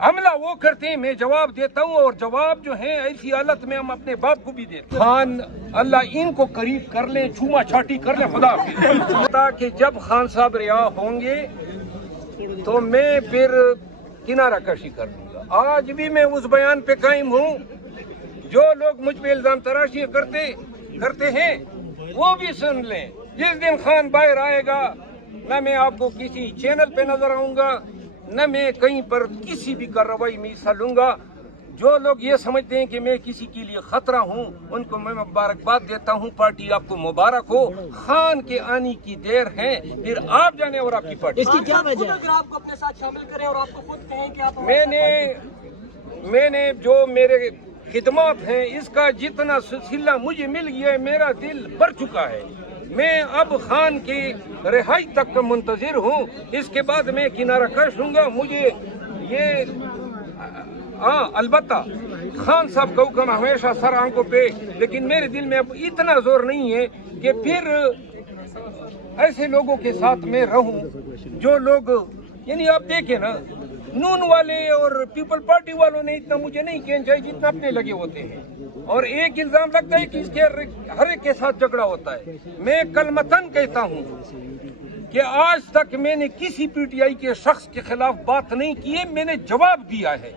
حملہ وہ کرتے ہیں میں جواب دیتا ہوں، اور جواب جو ہے ایسی حالت میں ہم اپنے باپ کو بھی دیتے ہیں۔ خان اللہ ان کو قریب کر لیں، چھوما چھاٹی کر لیں، خدا حافظ۔ کہ جب خان صاحب رہا ہوں گے تو میں پھر کنارہ کشی کر دوں گا۔ آج بھی میں اس بیان پہ قائم ہوں۔ جو لوگ مجھ پہ الزام تراشی کرتے ہیں وہ بھی سن لیں، جس دن خان باہر آئے گا نہ میں آپ کو کسی چینل پہ نظر آؤں گا، نہ میں کہیں پر کسی بھی کارروائی میں حصہ لوں گا۔ جو لوگ یہ سمجھتے ہیں کہ میں کسی کے لیے خطرہ ہوں ان کو میں مبارکباد دیتا ہوں۔ پارٹی آپ کو مبارک ہو، خان کے آنے کی دیر ہے، پھر آپ جانے اور آپ کی پارٹی۔ اس کی کیا وجہ ہے؟ اگر آپ کو اپنے ساتھ شامل کریں اور آپ کو خود کہیں کہ آپ میں نے جو میرے خدمات ہیں اس کا جتنا سلسلہ مجھے مل گیا ہے، میرا دل بھر چکا ہے۔ میں اب خان کی رہائی تک کا منتظر ہوں، اس کے بعد میں کنارہ کش ہوں گا۔ مجھے یہ البتہ خان صاحب کا حکم ہمیشہ سر آنکھوں پہ، لیکن میرے دل میں اب اتنا زور نہیں ہے کہ پھر ایسے لوگوں کے ساتھ میں رہوں جو لوگ، یعنی آپ دیکھیں نا، نون والے اور پیپل پارٹی والوں نے اتنا مجھے نہیں کہنا چاہیے جتنا اپنے لگے ہوتے ہیں، اور ایک الزام لگتا ہے کہ اس کے ہر ایک کے ساتھ جھگڑا ہوتا ہے۔ میں کلمتاً کہتا ہوں کہ آج تک میں نے کسی پی ٹی آئی کے شخص کے خلاف بات نہیں کی ہے، میں نے جواب دیا ہے۔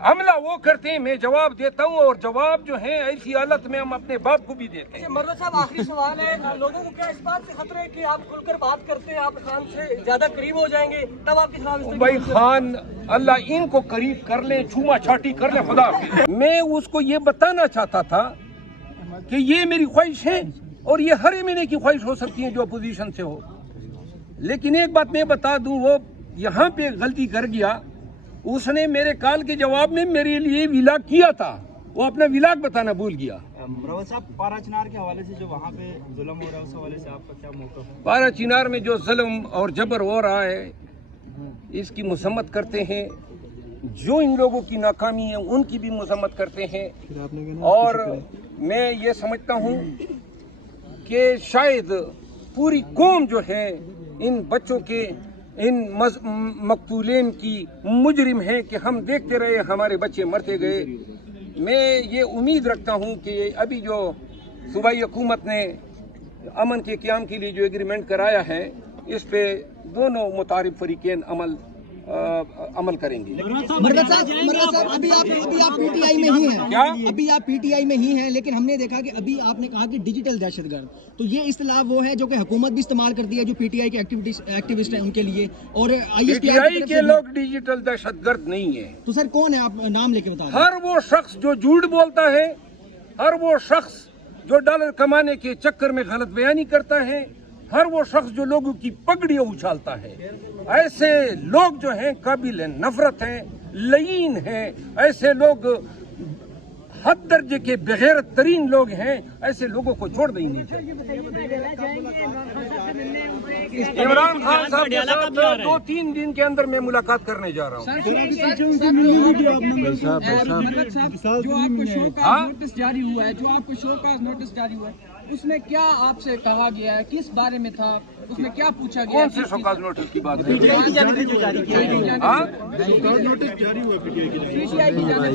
حملہ وہ کرتے ہیں میں جواب دیتا ہوں، اور جواب جو ہے ایسی حالت میں ہم اپنے باپ کو بھی دیتے ہیں۔ مرزا صاحب آخری سوال ہے، لوگوں کو کیا اس بات سے خطرہ ہے کہ آپ کھل کر بات کرتے ہیں، آپ خان سے زیادہ قریب ہو جائیں گے تب آپ کے خلاف؟ بھائی خان اللہ ان کو قریب کر لیں، چھوما چھاٹی کر لیں، خدا حافظ۔ میں اس کو یہ بتانا چاہتا تھا کہ یہ میری خواہش ہے، اور یہ ہر مہینے کی خواہش ہو سکتی ہے جو اپوزیشن سے ہو، لیکن ایک بات میں بتا دوں، وہ یہاں پہ غلطی کر گیا۔ اس نے میرے کال کے جواب میں میرے لیے ولاگ کیا تھا، وہ اپنا ولاگ بتانا بھول گیا۔ مروت صاحب، پارا چنار کے حوالے سے جو وہاں پہ ظلم ہو رہا ہے اس حوالے سے آپ کا کیا موقف ہے؟ پارا چنار میں جو ظلم اور جبر ہو رہا ہے اس کی مذمت کرتے ہیں، جو ان لوگوں کی ناکامی ہے ان کی بھی مذمت کرتے ہیں، اور میں یہ سمجھتا ہوں کہ شاید پوری قوم جو ہے ان بچوں کے، ان مقتولین کی مجرم ہے کہ ہم دیکھتے رہے ہمارے بچے مرتے گئے۔ میں یہ امید رکھتا ہوں کہ ابھی جو صوبائی حکومت نے امن کے قیام کے لیے جو ایگریمنٹ کرایا ہے اس پہ دونوں متعارف فریقین عمل کریں گے۔ مرزا صاحب ابھی آپ پی ٹی آئی میں ہی ہیں، ابھی آپ پی ٹی آئی میں ہی ہیں، لیکن ہم نے دیکھا کہ ابھی آپ نے کہا کہ ڈیجیٹل دہشت گرد، تو یہ اصطلاح وہ ہے جو کہ حکومت بھی استعمال کرتی ہے، جو پی ٹی آئی کے ایکٹیوسٹ ہیں ان کے لیے، اور پی ٹی آئی کے لوگ ڈیجیٹل دہشت گرد نہیں ہیں۔ تو سر کون ہے، آپ نام لے کے بتا دیں۔ ہر وہ شخص جو جھوٹ بولتا ہے، ہر وہ شخص جو ڈالر کمانے کے چکر میں غلط بیانی کرتا ہے، ہر وہ شخص جو لوگوں کی پگڑیاں اچھالتا ہے، ایسے لوگ جو ہیں قابل نفرت ہیں، لعین ہیں، ایسے لوگ حد درجے کے بغیرت ترین لوگ ہیں، ایسے لوگوں کو چھوڑ دیں نہیں چاہیے۔ عمران خان صاحب کے ساتھ 2-3 دن کے اندر میں ملاقات کرنے جا رہا ہوں۔ جو آپ کو شو کا نوٹس جاری ہوا ہے اس میں کیا آپ سے کہا گیا ہے، کس بارے میں تھا، اس میں کیا پوچھا گیا؟ کون سے شوکاز نوٹس کی بات ہے؟ پی ٹی آئی کی جانب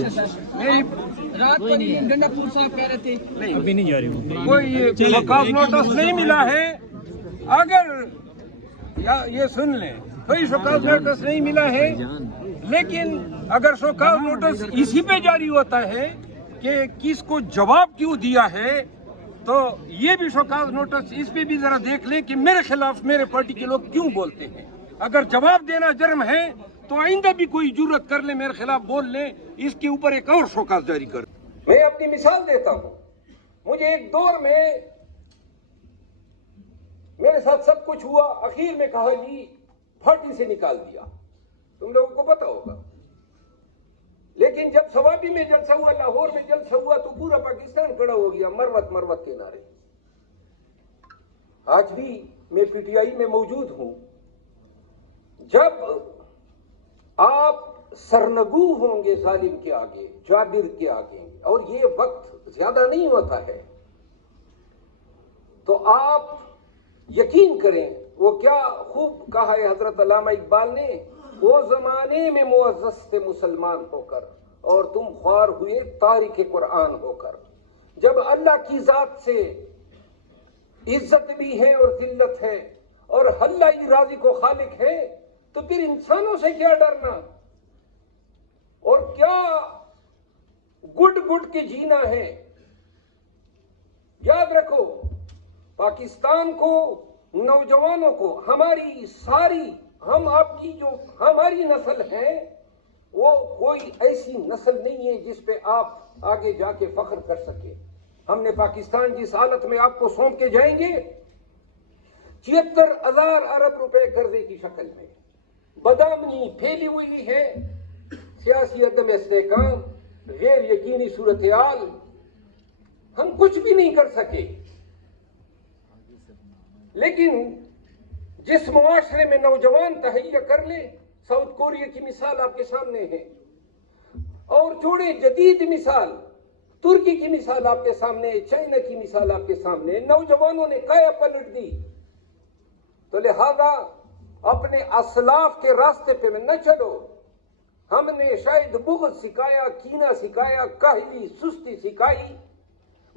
سے سر، رات کو گنڈا پور صاحب کہہ رہے تھے ابھی نہیں جاری ہو کوئی شوکاز نوٹس نہیں ملا ہے۔ اگر یہ سن لیں، کوئی شوکاز نوٹس نہیں ملا ہے، لیکن اگر شوکاز نوٹس اسی پہ جاری ہوتا ہے کہ کس کو جواب کیوں دیا ہے، تو یہ بھی شوکاز نوٹس اس پہ بھی ذرا دیکھ لیں کہ میرے خلاف میرے پارٹی کے لوگ کیوں بولتے ہیں۔ اگر جواب دینا جرم ہے تو آئندہ بھی کوئی جرت کر لے میرے خلاف بول لیں، اس کے اوپر ایک اور شوکاز جاری کر۔ میں اپنی مثال دیتا ہوں، مجھے ایک دور میں میرے ساتھ سب کچھ ہوا، اخیر میں کہا جی پارٹی سے نکال دیا، تم لوگوں کو پتا ہوگا، لیکن جب سوابی میں جلسہ ہوا، لاہور میں جلسہ ہوا، تو پورا پاکستان کھڑا ہو گیا مروت کے نعرے۔ آج بھی میں پی ٹی آئی میں موجود ہوں۔ جب آپ سرنگو ہوں گے ظالم کے آگے، جابر کے آگے، اور یہ وقت زیادہ نہیں ہوتا ہے، تو آپ یقین کریں، وہ کیا خوب کہا ہے حضرت علامہ اقبال نے وہ زمانے میں معزز تھے مسلمان ہو کر اور تم خوار ہوئے تارک قرآن ہو کر. جب اللہ کی ذات سے عزت بھی ہے اور ذلت ہے اور اللہ ہی رازق و خالق ہے تو پھر انسانوں سے کیا ڈرنا اور کیا گٹ گٹ کے جینا ہے. یاد رکھو پاکستان کو، نوجوانوں کو، ہماری ساری آپ کی جو ہماری نسل ہے وہ کوئی ایسی نسل نہیں ہے جس پہ آپ آگے جا کے فخر کر سکے. ہم نے پاکستان جس حالت میں آپ کو سونپ کے جائیں گے 73,000 ارب روپے قرضے کی شکل میں، بدامنی پھیلی ہوئی ہے، سیاسی عدم استحکام، غیر یقینی صورتحال، ہم کچھ بھی نہیں کر سکے. لیکن جس معاشرے میں نوجوان تہیہ کر لے، ساؤتھ کوریا کی مثال آپ کے سامنے ہے، اور جوڑے جدید مثال، ترکی کی مثال آپ کے سامنے، چائنا کی مثال آپ کے سامنے، نوجوانوں نے کایا پلٹ دی. تو لہذا اپنے اسلاف کے راستے پہ نہ چلو. ہم نے شاید بغض سکھایا، کینہ سکھایا، کاہلی، سستی سکھائی،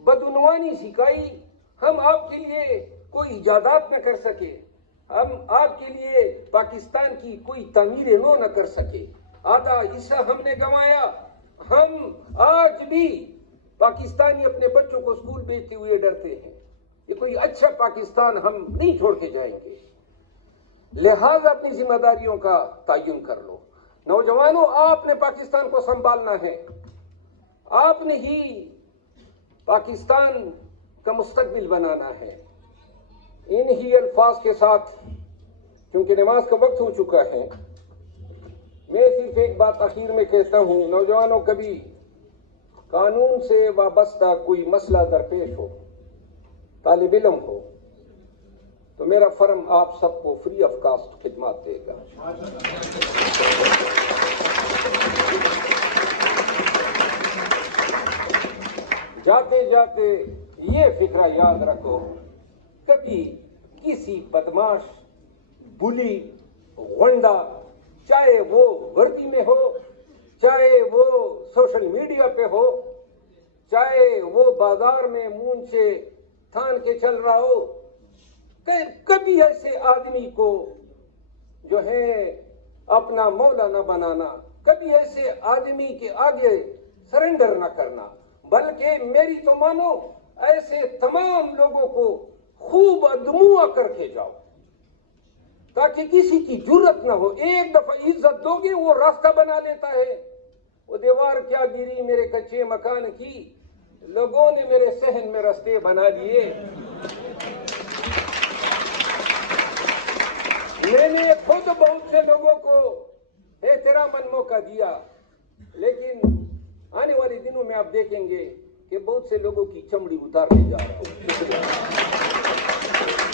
بدعنوانی سکھائی. ہم آپ کے لیے کوئی ایجادات نہ کر سکے، ہم آپ کے لیے پاکستان کی کوئی تعمیر نو نہ کر سکے. آدھا حصہ ہم نے گنوایا. ہم آج بھی پاکستانی اپنے بچوں کو اسکول بھیجتے ہوئے ڈرتے ہیں کہ کوئی اچھا پاکستان ہم نہیں چھوڑ کے جائیں گے. لہذا اپنی ذمہ داریوں کا تعین کر لو. نوجوانوں، آپ نے پاکستان کو سنبھالنا ہے، آپ نے ہی پاکستان کا مستقبل بنانا ہے. انہی الفاظ کے ساتھ، کیونکہ نماز کا وقت ہو چکا ہے، میں صرف ایک بات آخر میں کہتا ہوں. نوجوانوں، کبھی قانون سے وابستہ کوئی مسئلہ درپیش ہو، طالب علم ہو، تو میرا فرم آپ سب کو فری آف کاسٹ خدمات دے گا. جاتے جاتے یہ فکرہ یاد رکھو، کبھی کسی بدماش، بلی، غنڈہ، چاہے وہ وردی میں ہو، چاہے وہ سوشل میڈیا پہ ہو، چاہے وہ بازار میں مون سے تھان کے چل رہا ہو، کبھی ایسے آدمی کو جو ہے اپنا مولا نہ بنانا، کبھی ایسے آدمی کے آگے سرنڈر نہ کرنا، بلکہ میری تو مانو ایسے تمام لوگوں کو خوب ادموا کر کے جاؤ تاکہ کسی کی جرت نہ ہو. ایک دفعہ عزت دو گے وہ راستہ بنا لیتا ہے. وہ دیوار کیا گری میرے کچے مکان کی، لوگوں نے میرے صحن میں راستے بنا لیے. میں نے خود بہت سے لوگوں کو احتراماً موقع دیا، لیکن آنے والے دنوں میں آپ دیکھیں گے کہ بہت سے لوگوں کی چمڑی اتارنے جا رہا ہوں. شکریہ.